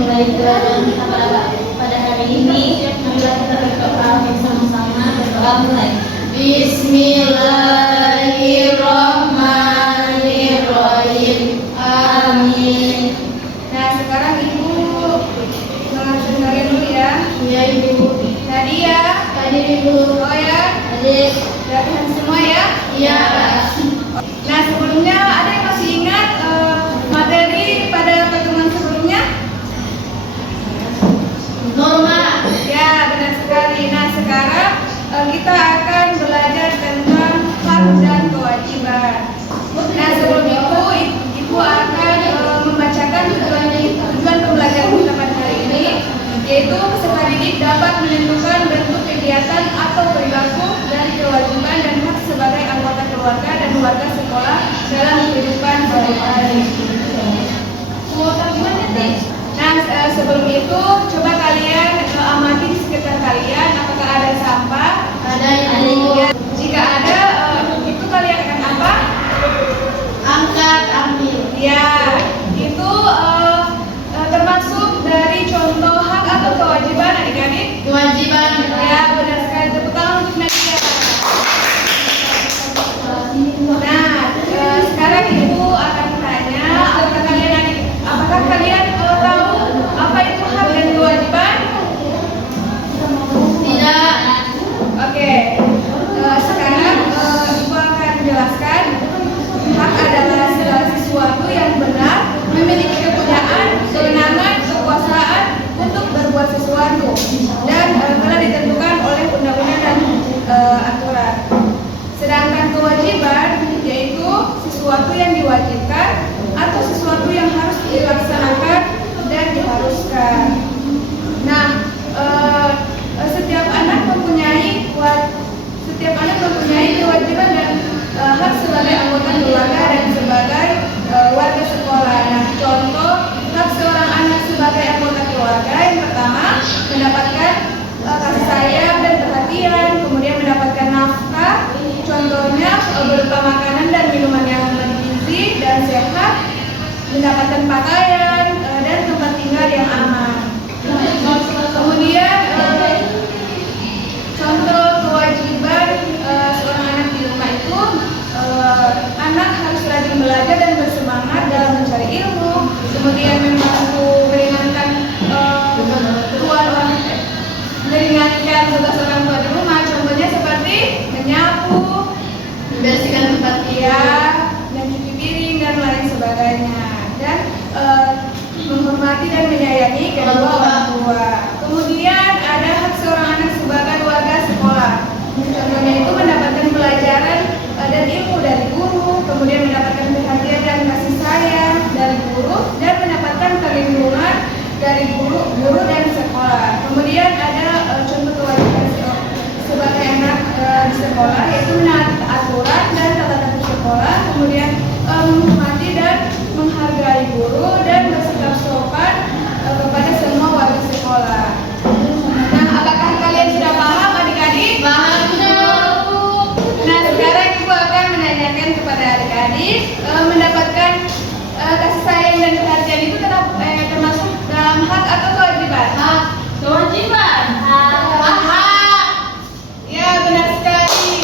memulai pelajaran kita pada hari ini. Marilah kita berdoa bersama-sama. Berdoa mulai. Bismillahirrahmanirrahim. Amin. Nah, sekarang Ibu mengajar kalian dulu ya. Ya Ibu. Nadia, Hadir Ibu. oh ya, Hadir. latihan semua ya. Iya. Nah, sebelumnya ada yang masih ingat materi pada pertemuan sebelumnya? Norma. Ya, benar sekali. Nah, sekarang kita akan belajar tentang hak dan kewajiban. Nah, sebelum itu Ibu akan membacakan tujuan pembelajaran kita pada hari ini, yaitu peserta didik dapat menentukan bentuk kegiatan atau perilaku dari kewajiban dan hak sebagai anggota keluarga dan warga sekolah dalam kehidupan sehari-hari. Nah, sebelum itu coba kalian amati di sekitar kalian apakah ada sampah? Ada Ibu. Ya, jika ada, itu kalian akan apa? Angkat, ambil. Ya, itu termasuk dari contoh hak atau kewajiban adik-adik? Kewajiban. Ya, benar sekali. Tepuk tangan untuk Nadia. Nah, sekarang Ibu akan tanya, apakah kalian tahu apa itu hak dan kewajiban? Tidak. Oke. Sekarang Ibu akan jelaskan. Hak adalah segala sesuatu yang benar, memiliki kepunyaan, kewenangan, kekuasaan untuk berbuat sesuatu dan telah ditentukan oleh undang-undang dan aturan. Sedangkan kewajiban yaitu sesuatu yang diwajibkan atau sesuatu yang harus dilaksanakan dan diharuskan. Nah, setiap anak mempunyai kewajiban dan hak sebagai anggota keluarga dan sebagai warga sekolah. Nah, contoh hak seorang anak sebagai anggota keluarga yang pertama mendapatkan kasih sayang dan perhatian, kemudian mendapatkan nafkah, contohnya berupa makanan dan minuman yang bergizi dan sehat, mendapatkan pakaian dan tempat tinggal yang aman. Kemudian contoh kewajiban seorang anak di rumah itu, anak harus rajin belajar dan bersemangat dalam mencari ilmu, kemudian membantu meringankan tugas orang tua di rumah, contohnya seperti menyapu, Membersihkan tempat mencuci piring dan lain sebagainya, dan menghormati dan menyayangi kedua orang tua. Kemudian ada hak seorang anak sebagai warga sekolah, contohnya itu mendapatkan pelajaran dan ilmu dari guru, kemudian mendapatkan perhatian dan kasih sayang dari guru, dan mendapatkan perlindungan dari guru dan sekolah. Kemudian ada contoh kewajiban sebagai anak di sekolah, yaitu menaati aturan dan tata tertib sekolah, kemudian menghormati dan menghargai guru dan bersikap sopan kepada semua warga sekolah. Nah, apakah kalian sudah paham adik-adik? Paham. Nah, sekarang Ibu akan menanyakan kepada adik-adik, mendapatkan kasih sayang dan perhatian itu termasuk dalam hak atau kewajiban? Hak. Kewajiban. Hak. Ya, benar sekali.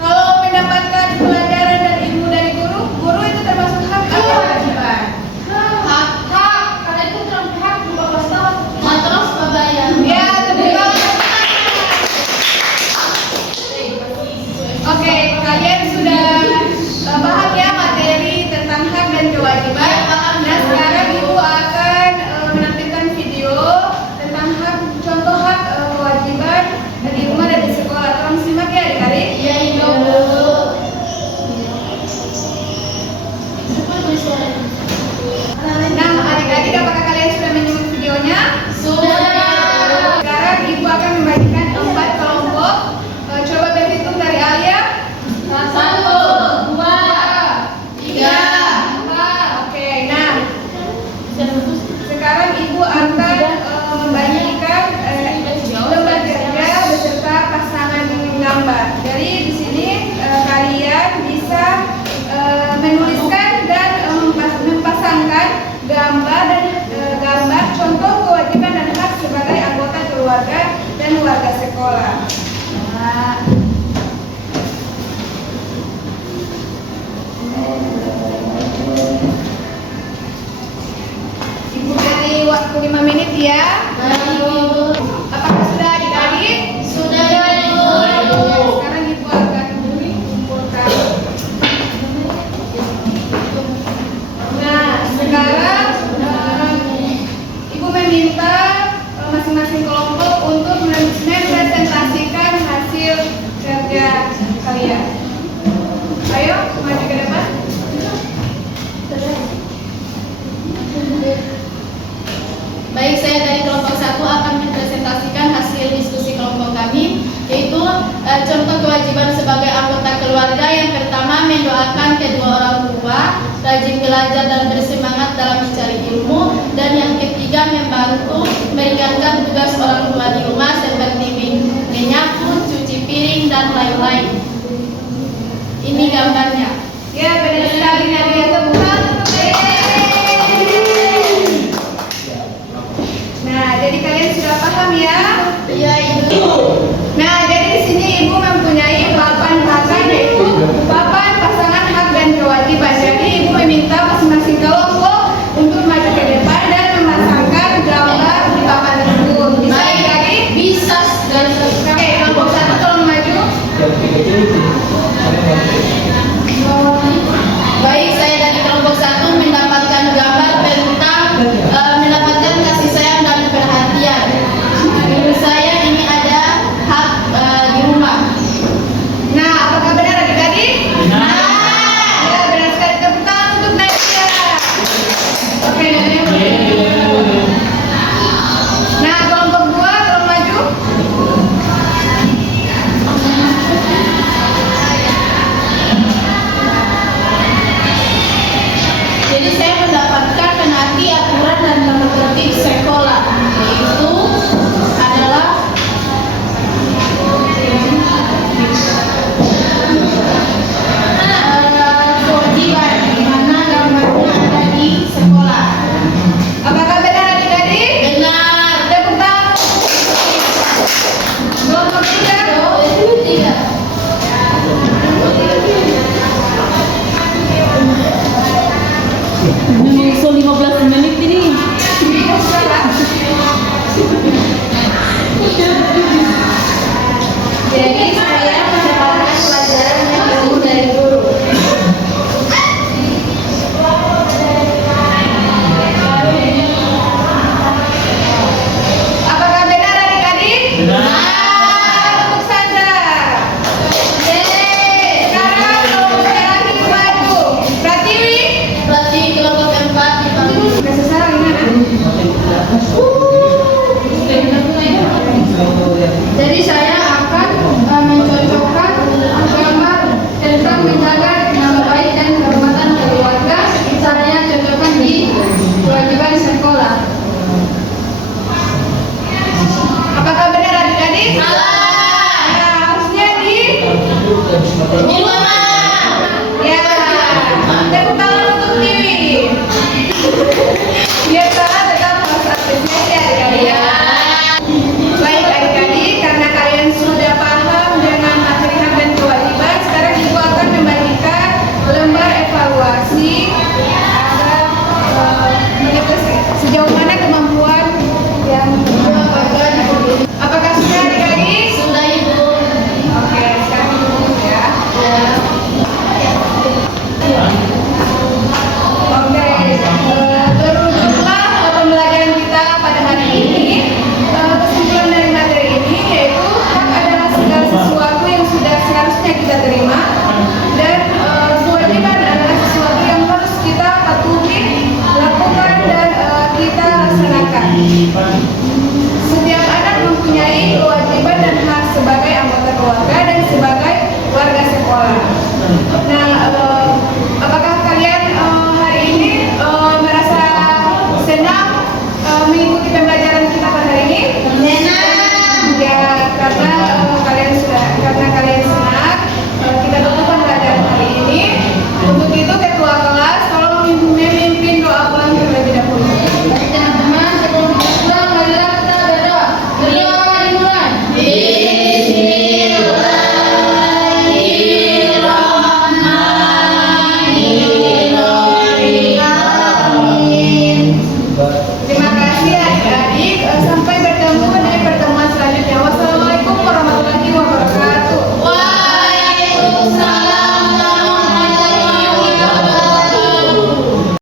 Kalau mendapatkan pelajaran dan ilmu dari guru itu termasuk hak atau kewajiban? Hak. Karena itu termasuk hak 14 tahun. Terus membayar. Ya, betul. Oke, kalian sudah paham ya materi tentang hak dan kewajiban. Nah, sekarang Ibu akan menampilkan video tentang contoh hak kewajiban di rumah dan di sekolah. Tolong simak ya adik-adik. Ya Ibu. Nah, adik-adik, apakah kalian sudah menyimak videonya? Sudah. Sekarang Ibu akan membagikan 4 kelompok. Coba berhitung dari Alia. 1, 2, 3. Oke, nah sekarang Ibu akan membagikan lembar kerja beserta pasangan gambar. Jadi di sini kalian bisa menuliskan dan mempasangkan gambar contoh kewajiban dan hak sebagai anggota keluarga dan warga sekolah. Nah, Ibu beri waktu 5 menit ya. Apakah sudah adik-adik? Sudah, Ibu. Sekarang Ibu akan kumpulkan. Nah, sekarang Ibu meminta masing-masing kelompok untuk mempresentasikan hasil kerja kalian. Ayo, maju ke depan. Baik, saya dari kelompok 1 akan mempresentasikan hasil diskusi kelompok kami, yaitu contoh kewajiban sebagai anggota keluarga. Yang pertama, mendoakan kedua orang tua, rajin belajar dan bersemangat dalam mencari ilmu. Dan yang ketiga, membantu meringankan tugas orang tua di rumah seperti menyapu, cuci piring, dan lain-lain. Ini gambarnya. Ya, benar sekali Nadia, tepuk tangan untuk Nadia. Nah, jadi kalian sudah paham ya? Iya, Ibu. Nah, jadi di sini Ibu mempunyai papan papan, yaitu papan pasangan hak dan kewajiban. Jadi Ibu meminta masing-masing kelompok untuk maju ke depan dan memasangkan gambar di papan tersebut. Bisa Baik. adik-adik? Bisa. Oke, kelompok 1 tolong maju. Baik, saya dari kelompok 1 mendapatkan gambar tentang mendapatkan kasih sayang dan perhatian. Menurut saya ini ada hak di rumah. Nah, apakah benar adik-adik? Nah, Ya, benar sekali. Tepuk tangan untuk Nadia. Oke, Nadia. Nah, kelompok 2 tolong maju. jadi saya mendapatkan menaati aturan dan tata tertib sekolah, yaitu adalah kewajiban di mana gambarnya ada di sekolah. Apakah benar adik-adik? Benar. Tepuk tangan. Kelompok 3. Tidak. Menyusul 15 menit ini. Jadi saya mendapatkan pelajaran yang baru dari guru. Apakah benar adik-adik? Benar. Tepuk Sandra. Sekarang kelompok terakhir maju. Pratiwi. Berarti kelompok 4 dipanggil. Kasih salam gimana? Jadi saya akan mencocokkan gambar tentang menjaga nama baik dan kehormatan keluarga. Saya cocokkan di kewajiban sekolah. Apakah benar adik-adik? Salah. Nah, harusnya di Di rumah. ya. Tepuk tangan untuk Tiwi. Biar salah tetap harus apresiasi adik-adik ya. Baik adik-adik, karena kalian sudah paham dengan materi hak dan kewajiban, sekarang Ibu akan membagikan lembar evaluasi agar mengetahui sejauh mana kemampuan yang apakah sudah adik-adik? Sudah, Ibu. Oke, sekarang Ibu ya. Ya. Oke, teruntuklah pembelajaran kita pada hari ini. Kesimpulan dari materi ini yaitu hak adalah segala sesuatu yang sudah seharusnya kita terima, dan kewajiban adalah sesuatu yang harus kita patuhi, lakukan dan kita laksanakan.